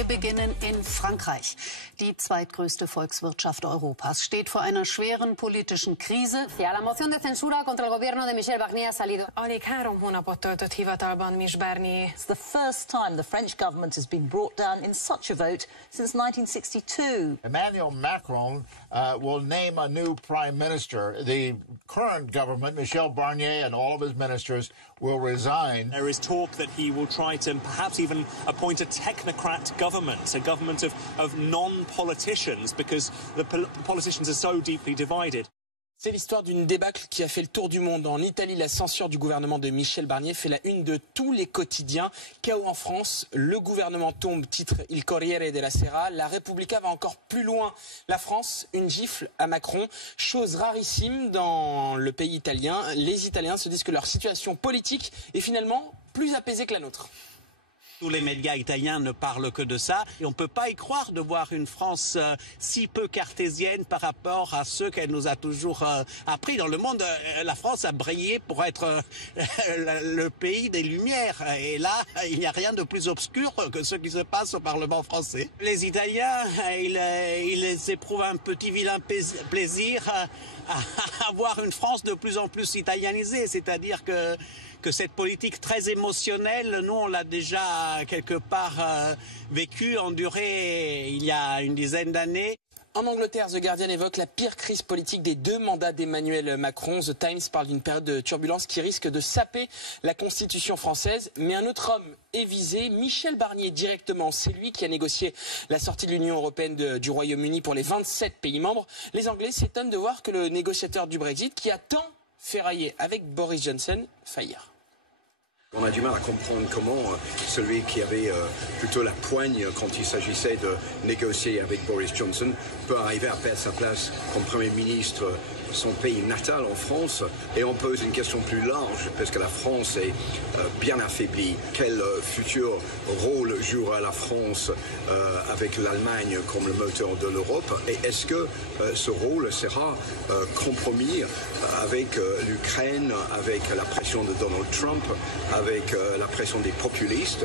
Wir beginnen in Frankreich. Die zweitgrößte Volkswirtschaft Europas steht vor einer schweren politischen Krise. La moción de censura contra el gobierno de Michel Barnier ha salido. Alig 3 hónapot töltött hivatalban Michel Barnier. It's the first time the French government has been brought down in such a vote since 1962. Emmanuel Macron will name a new prime minister. The current government, Michel Barnier and all of his ministers, will resign. There is talk that he will try to perhaps even appoint a technocrat government, a government of non-politicians, because the politicians are so deeply divided. C'est l'histoire d'une débâcle qui a fait le tour du monde. En Italie, la censure du gouvernement de Michel Barnier fait la une de tous les quotidiens. Chaos en France, le gouvernement tombe, titre Il Corriere della Sera. La Repubblica va encore plus loin. La France, une gifle à Macron. Chose rarissime dans le pays italien. Les Italiens se disent que leur situation politique est finalement plus apaisée que la nôtre. Tous les médias italiens ne parlent que de ça et on ne peut pas y croire de voir une France si peu cartésienne par rapport à ce qu'elle nous a toujours appris. Dans le monde, la France a brillé pour être le pays des Lumières et là, il n'y a rien de plus obscur que ce qui se passe au Parlement français. Les Italiens, ils éprouvent un petit vilain plaisir à voir une France de plus en plus italianisée, c'est-à-dire que cette politique très émotionnelle, nous on l'a déjà quelque part vécue, endurée il y a une dizaine d'années. En Angleterre, The Guardian évoque la pire crise politique des 2 mandats d'Emmanuel Macron. The Times parle d'une période de turbulence qui risque de saper la Constitution française. Mais un autre homme est visé, Michel Barnier directement. C'est lui qui a négocié la sortie de l'Union européenne du Royaume-Uni pour les 27 pays membres. Les Anglais s'étonnent de voir que le négociateur du Brexit, qui a tant ferraillé avec Boris Johnson, faillir. On a du mal à comprendre comment celui qui avait plutôt la poigne quand il s'agissait de négocier avec Boris Johnson peut arriver à perdre sa place comme Premier ministre de son pays natal en France. Et on pose une question plus large, parce que la France est bien affaiblie. Quel futur rôle jouera la France avec l'Allemagne comme le moteur de l'Europe? Et est-ce que ce rôle sera compromis avec l'Ukraine, avec la pression de Donald Trump, avec la pression des populistes?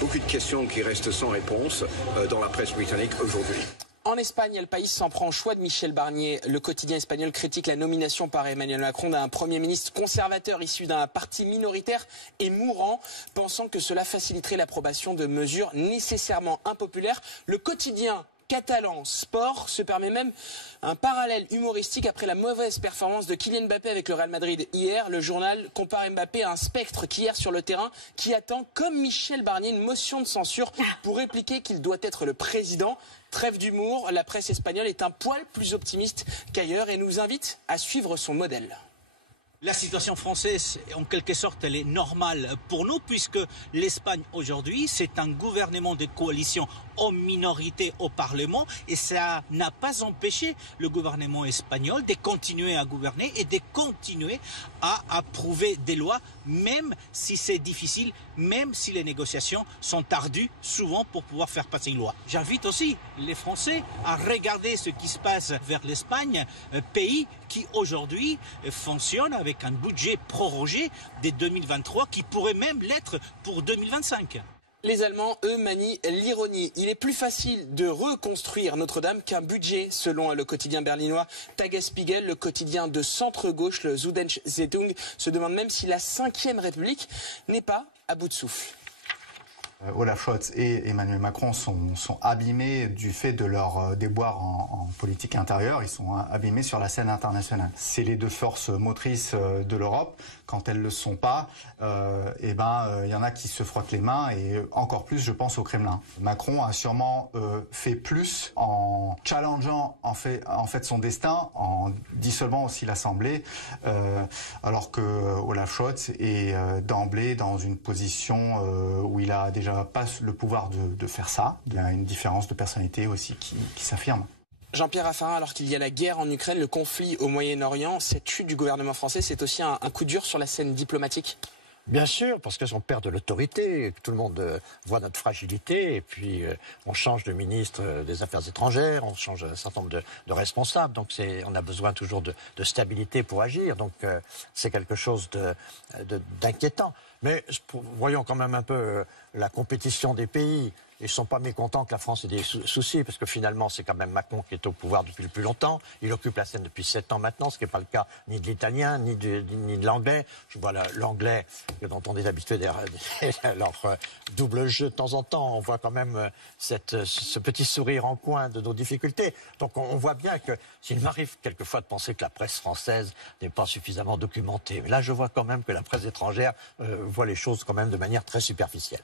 Beaucoup de questions qui restent sans réponse dans la presse britannique aujourd'hui. En Espagne, El País s'en prend au choix de Michel Barnier. Le quotidien espagnol critique la nomination par Emmanuel Macron d'un Premier ministre conservateur issu d'un parti minoritaire et mourant, pensant que cela faciliterait l'approbation de mesures nécessairement impopulaires. Le quotidien catalan Sport se permet même un parallèle humoristique après la mauvaise performance de Kylian Mbappé avec le Real Madrid hier. Le journal compare Mbappé à un spectre qui erre sur le terrain, qui attend, comme Michel Barnier, une motion de censure pour répliquer qu'il doit être le président. Trêve d'humour, la presse espagnole est un poil plus optimiste qu'ailleurs et nous invite à suivre son modèle. La situation française, en quelque sorte, elle est normale pour nous, puisque l'Espagne, aujourd'hui, c'est un gouvernement de coalition en minorité au Parlement, et ça n'a pas empêché le gouvernement espagnol de continuer à gouverner et de continuer à approuver des lois, même si c'est difficile, même si les négociations sont ardues, souvent pour pouvoir faire passer une loi. J'invite aussi les Français à regarder ce qui se passe vers l'Espagne, pays qui aujourd'hui fonctionne avec un budget prorogé dès 2023 qui pourrait même l'être pour 2025. Les Allemands, eux, manient l'ironie. Il est plus facile de reconstruire Notre-Dame qu'un budget, selon le quotidien berlinois Tagesspiegel. Le quotidien de centre-gauche, le Süddeutsche Zeitung, se demande même si la 5e République n'est pas à bout de souffle. Olaf Scholz et Emmanuel Macron sont abîmés du fait de leur déboire en politique intérieure. Ils sont abîmés sur la scène internationale. C'est les 2 forces motrices de l'Europe. Quand elles ne le sont pas, il y en a qui se frottent les mains et encore plus, je pense, au Kremlin. Macron a sûrement fait plus en challengeant en fait son destin, en dissolvant aussi l'Assemblée, alors que Olaf Scholz est d'emblée dans une position où il a déjà pas le pouvoir de faire ça. Il y a une différence de personnalité aussi qui s'affirme. Jean-Pierre Raffarin, alors qu'il y a la guerre en Ukraine, le conflit au Moyen-Orient, cette chute du gouvernement français, c'est aussi un coup dur sur la scène diplomatique? Bien sûr, parce qu'on perd de l'autorité, tout le monde voit notre fragilité, et puis on change de ministre des Affaires étrangères, on change un certain nombre de responsables, donc on a besoin toujours de stabilité pour agir, donc c'est quelque chose d'inquiétant. Mais voyons quand même un peu la compétition des pays. ils ne sont pas mécontents que la France ait des soucis, parce que finalement, c'est quand même Macron qui est au pouvoir depuis le plus longtemps. Il occupe la scène depuis 7 ans maintenant, ce qui n'est pas le cas ni de l'italien, ni de l'anglais. Je vois l'anglais, dont on est habitué à leur double jeu de temps en temps. On voit quand même ce petit sourire en coin de nos difficultés. Donc on voit bien que s'il m'arrive quelquefois de penser que la presse française n'est pas suffisamment documentée, mais là je vois quand même que la presse étrangère voit les choses quand même de manière très superficielle.